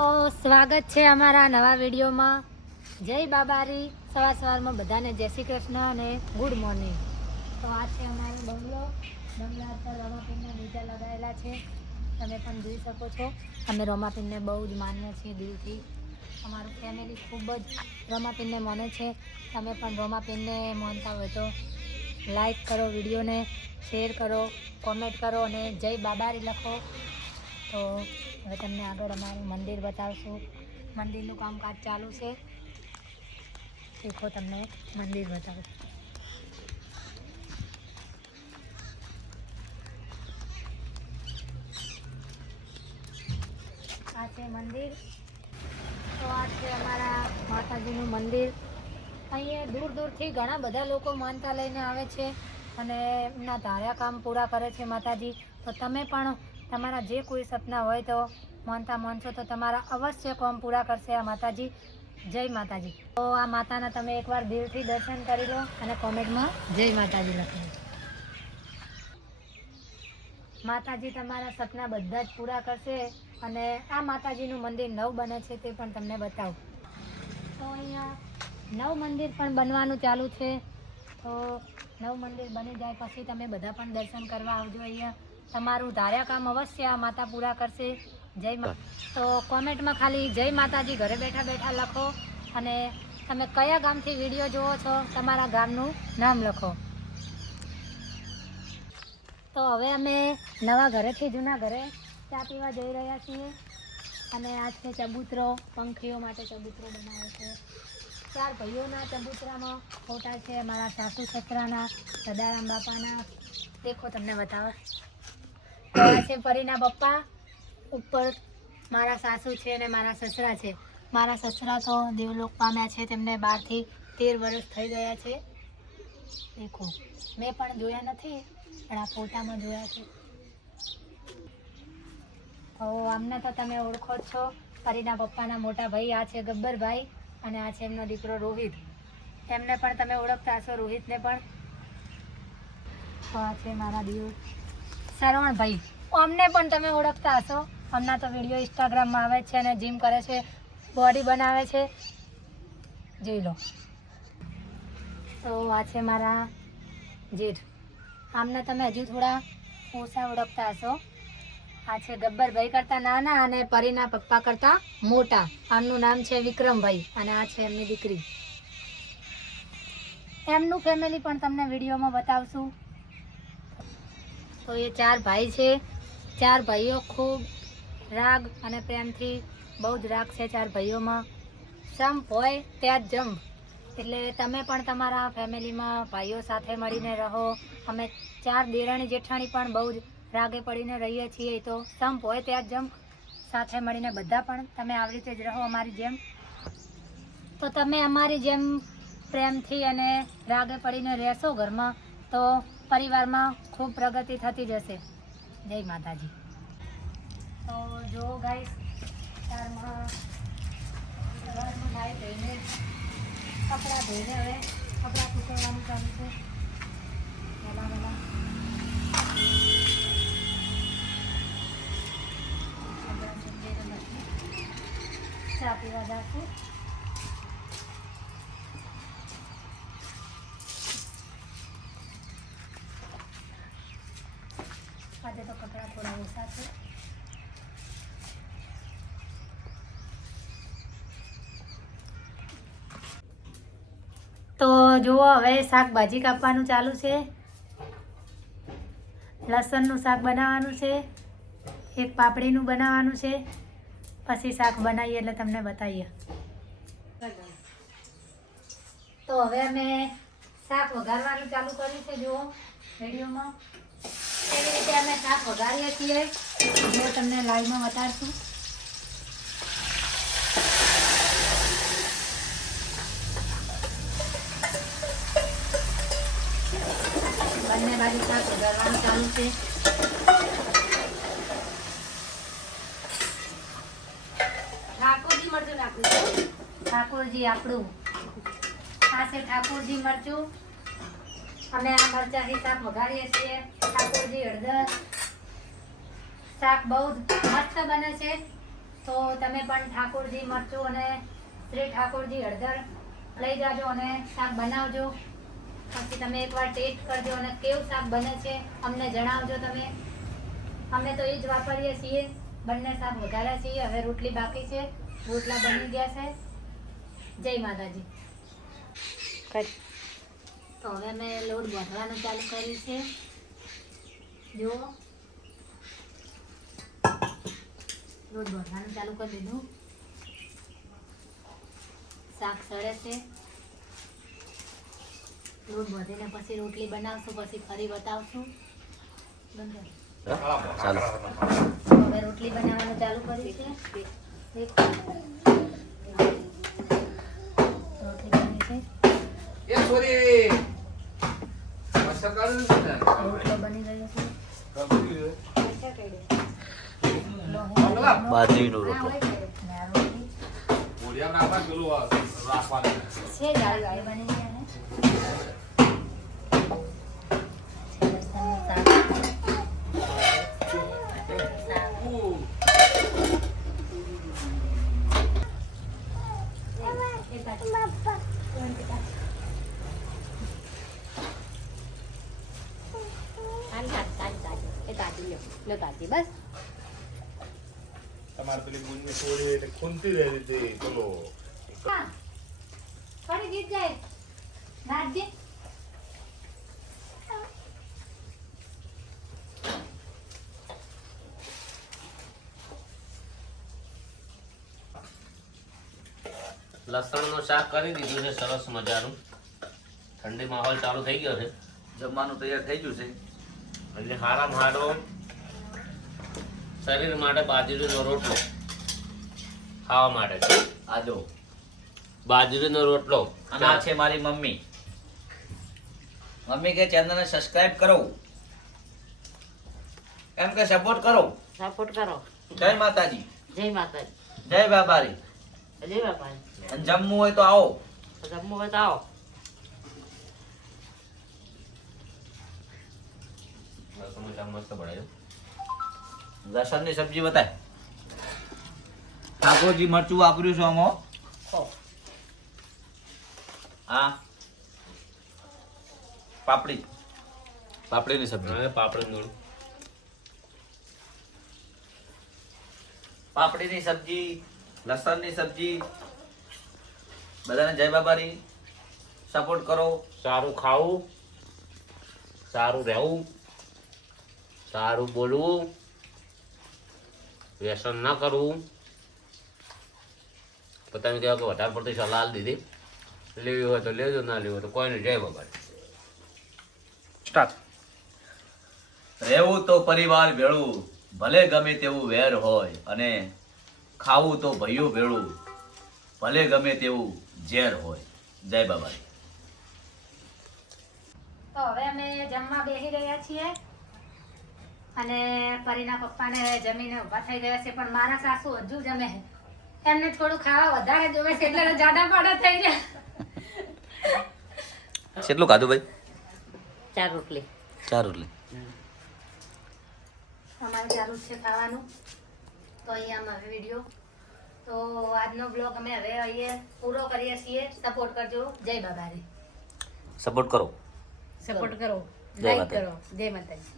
તો સ્વાગત છે અમારા નવા વિડીયોમાં. જય બાબારી. સવારમાં બધાને જય શ્રી કૃષ્ણ અને ગુડ મોર્નિંગ. તો આ છે અમારો બંગલો. બંગલા પર રોમાપીનના બીજા લગાવેલા છે, તમે પણ જોઈ શકો છો. અમે રોમાપીનને બહુ જ માનીએ છીએ દિલથી. અમારું ફેમિલી ખૂબ જ રોમાપીનને માને છે. તમે પણ રોમાપીનને માનતા હોય તો લાઈક કરો, વિડીયોને શેર કરો, કોમેન્ટ કરો અને જય બાબારી લખો. તો હવે તમને આગળ અમારું મંદિર બતાવશું. મંદિરનું કામકાજ ચાલુ છે, દેખો તમને મંદિર બતાવું. આ છે મંદિર. તો આ છે અમારા માતાજીનું મંદિર. અહીંયા દૂર દૂરથી ઘણા બધા લોકો માનતા લઈને આવે છે અને એમના ધાર્યા કામ પૂરા કરે છે માતાજી. તો તમે પણ તમારા જે કોઈ સપના હોય તો માનશો તો તમારા અવશ્ય કામ પૂરા કરશે આ માતાજી. જય માતાજી. તો આ માતાના તમે એકવાર દિલથી દર્શન કરી લો અને કોમેન્ટમાં જય માતાજી લખો. માતાજી તમારા સપના બધા જ પૂરા કરશે. અને આ માતાજીનું મંદિર નવ બને છે તે પણ તમને બતાવું. તો અહીંયા નવ મંદિર પણ બનવાનું ચાલુ છે. તો નવ મંદિર બની જાય પછી તમે બધા પણ દર્શન કરવા આવજો. અહીંયા તમારું ધાર્યા કામ અવશ્ય આ માતા પૂરા કરશે. જય માતા. તો કોમેન્ટમાં ખાલી જય માતાજી ઘરે બેઠા બેઠા લખો અને તમે કયા ગામથી વિડીયો જુઓ છો તમારા ગામનું નામ લખો. તો હવે અમે નવા ઘરેથી જૂના ઘરે ચા પીવા જઈ રહ્યા છીએ. અને આ છે ચબૂતરો. પંખીઓ માટે ચબૂતરો બનાવે છે. 4 ભાઈઓના ચબૂતરામાં ફોટા છે, મારા સાસુ સસરાના, સદારામ બાપાના. દેખો તમને બતાવે. તો આ છે પરીના પપ્પા. ઉપર મારા સાસુ છે અને મારા સસરા છે. મારા સસરા તો દેવલોક પામ્યા છે, તેમને 12 થી 13 વર્ષ થઈ ગયા છે. દેખો મેં પણ જોયા નથી પણ આ ફોટામાં જોયા છે. તો આમને તો તમે ઓળખો જ છો, પરીના પપ્પાના મોટા ભાઈ. આ છે ગબ્બરભાઈ અને આ છે એમનો દીકરો રોહિત. એમને પણ તમે ઓળખતા હશો, રોહિતને પણ. તો આ છે મારા દીવ શ્રવણભાઈ. અમને પણ તમે ઓળખતા હશો. હમણાં તો વિડીયો ઇન્સ્ટાગ્રામમાં આવે છે અને જીમ કરે છે, બોડી બનાવે છે, જોઈ લો. તો આ છે મારા જેઠ. આમને તમે હજુ થોડા ઓછા ઓળખતા હશો. આ છે ગબ્બરભાઈ કરતાં નાના અને પરીના પપ્પા કરતાં મોટા. આમનું નામ છે વિક્રમભાઈ અને આ છે એમની દીકરી. એમનું ફેમિલી પણ તમને વિડીયોમાં બતાવશું. તો એ 4 ભાઈ છે. 4 ભાઈઓ ખૂબ રાગ અને પ્રેમથી, બહુ જ રાગ છે 4 ભાઈઓમાં. સંપ હોય ત્યાં જ જંપ. એટલે તમે પણ તમારા ફેમિલીમાં ભાઈઓ સાથે મળીને રહો. અમે 4 દેરાણી જેઠાણી પણ બહુ જ રાગે પડીને રહીએ છીએ. તો સંપ હોય ત્યાં જ જંપ. સાથે મળીને બધા પણ તમે આવી રીતે જ રહો અમારી જેમ. તો તમે અમારી જેમ પ્રેમથી અને રાગે પડીને રહેશો ઘરમાં તો પરિવારમાં ખૂબ પ્રગતિ થતી જશે. જય માતાજી. તો જો ગાઈસ, સવારમાં નાહી ધોઈને કપડાં ધોઈને હવે કપડાં સૂકવવાનું ચાલુ છે. વહેલા ચા પીવા જાશું. આજે તો કપડાં થોડા ઓછા છે. તો જુઓ, હવે શાકભાજી કાપવાનું ચાલુ છે. લસણનું શાક બનાવવાનું છે, એક પાપડીનું બનાવવાનું છે. પછી શાક બનાવીએ એટલે તમને બતાવીએ. તો હવે અમે શાક વઘારવાનું ચાલુ કર્યું છે. જુઓ વિડીયોમાં એવી રીતે અમે શાક વઘારીએ છીએ. જો તમને લાઈવમાં બતાડશું. બંને બાજુ શાક વઘારવાનું ચાલુ છે. ઠાકોરજી આપણું. આ છે ઠાકોરજી મરચું. અમે આ મરચાથી શાક વઘારીએ છીએ. ઠાકોરજી હળદર. શાક બહુ મસ્ત બને છે. તો તમે પણ ઠાકોરજી મરચું અને શ્રી ઠાકોરજી હળદર લઈ જાજો અને શાક બનાવજો. પછી તમે એકવાર ટેસ્ટ કરજો અને કેવું શાક બને છે અમને જણાવજો તમે. અમે તો એ જ વાપરીએ છીએ, બંને શાક વધાર્યા છીએ. હવે રોટલી બાકી છે, રોટલા બની ગયા છે. જય માતાજી. તો હવે અમે લોટ બાંધવાનું ચાલુ કર્યું છે. જુઓ, લોટ બાંધવાનું ચાલુ કરી દીધું. શાક સળે છે. લોટ બાંધીને પછી રોટલી બનાવશું, પછી ફરી બતાવશું. ચાલો હવે રોટલી બનાવવાનું ચાલુ કર્યું છે. રોટલી બની છે. રોટલો બની ગયો છે. બાજરીનો રોટલો છે જાળી વાળી બની ગયા ને. છે લસણનું શાક. બસ તમારે પેલી ગુંજની છોડી એટલે ખૂનતી રહી હતી પેલો ફરી ગીત જાય નાચજે. લસણનું શાક કરી દીધું છે સરસ મજાનું. ઠંડી માહોલ ચાલુ થઈ ગયો છે, જમવાનું તૈયાર થઈ ગયું છે. એટલે હારામાં હારો શરીર માટે બાજરીનો રોટલો ખાવા માટે છે. આજો બાજરીનો રોટલો. અને આ છે મારી મમ્મી. મમ્મી કે ચેનલને સબસ્ક્રાઇબ કરો, એમ કે સપોર્ટ કરો. સપોર્ટ કરો. જય માતાજી. જય માતાજી. જય બાબારી. જય બાપા. અને જમવું હોય તો આવો. જમવું હોય તો આવો. લસણની સબ્જી બતાય. ઠાકોરજી મરચું વાપર્યું છે આમાં. હા, પાપડીની સબ્જી. પાપડીની સબ્જી, લસણની સબ્જી. બધાને જય બાબારી. સપોર્ટ કરો. સારું ખાવું, સારું રહેવું, સારું બોલવું, વ્યસન ના કરવું. પોતાને કહેવાય કે વધારે પડતી સલાહ દીધી, લેવી હોય તો લેજો, ના લેવી હોય તો કોઈને જય બાબારી. સ્ટાર્ટ. રહેવું તો પરિવાર ભેળું, ભલે ગમે તેવું વેર હોય, અને ખાવું તો ભાઈઓ ભેળું, ભલે ગમે તેવું ઝેર હોય. જય બાબારી. તો હવે અમે જમવા બેસી રહ્યા છીએ અને પરીના પપ્પાને જમીને ઊભા થઈ ગયા છે. પણ મારા સાસુ હજુ જમે છે. એમને થોડું ખાવા વધારે જોવે છે એટલે જાડા પાડા થઈ ગયા. કેટલું ખાધું ભાઈ? 4 રોટલી. 4 રોટલી. અમારે ચાલુ જ છે ખાવાનું. તો અહીંયા અમે વિડીયો, તો આજનો બ્લોગ અમે હવે અહીંયા પૂરો કરીએ છીએ. સપોર્ટ કરજો. જય બાબારી. સપોર્ટ કરો. સપોર્ટ કરો. જય લાઈક માતાજી. કરો. જય માતાજી.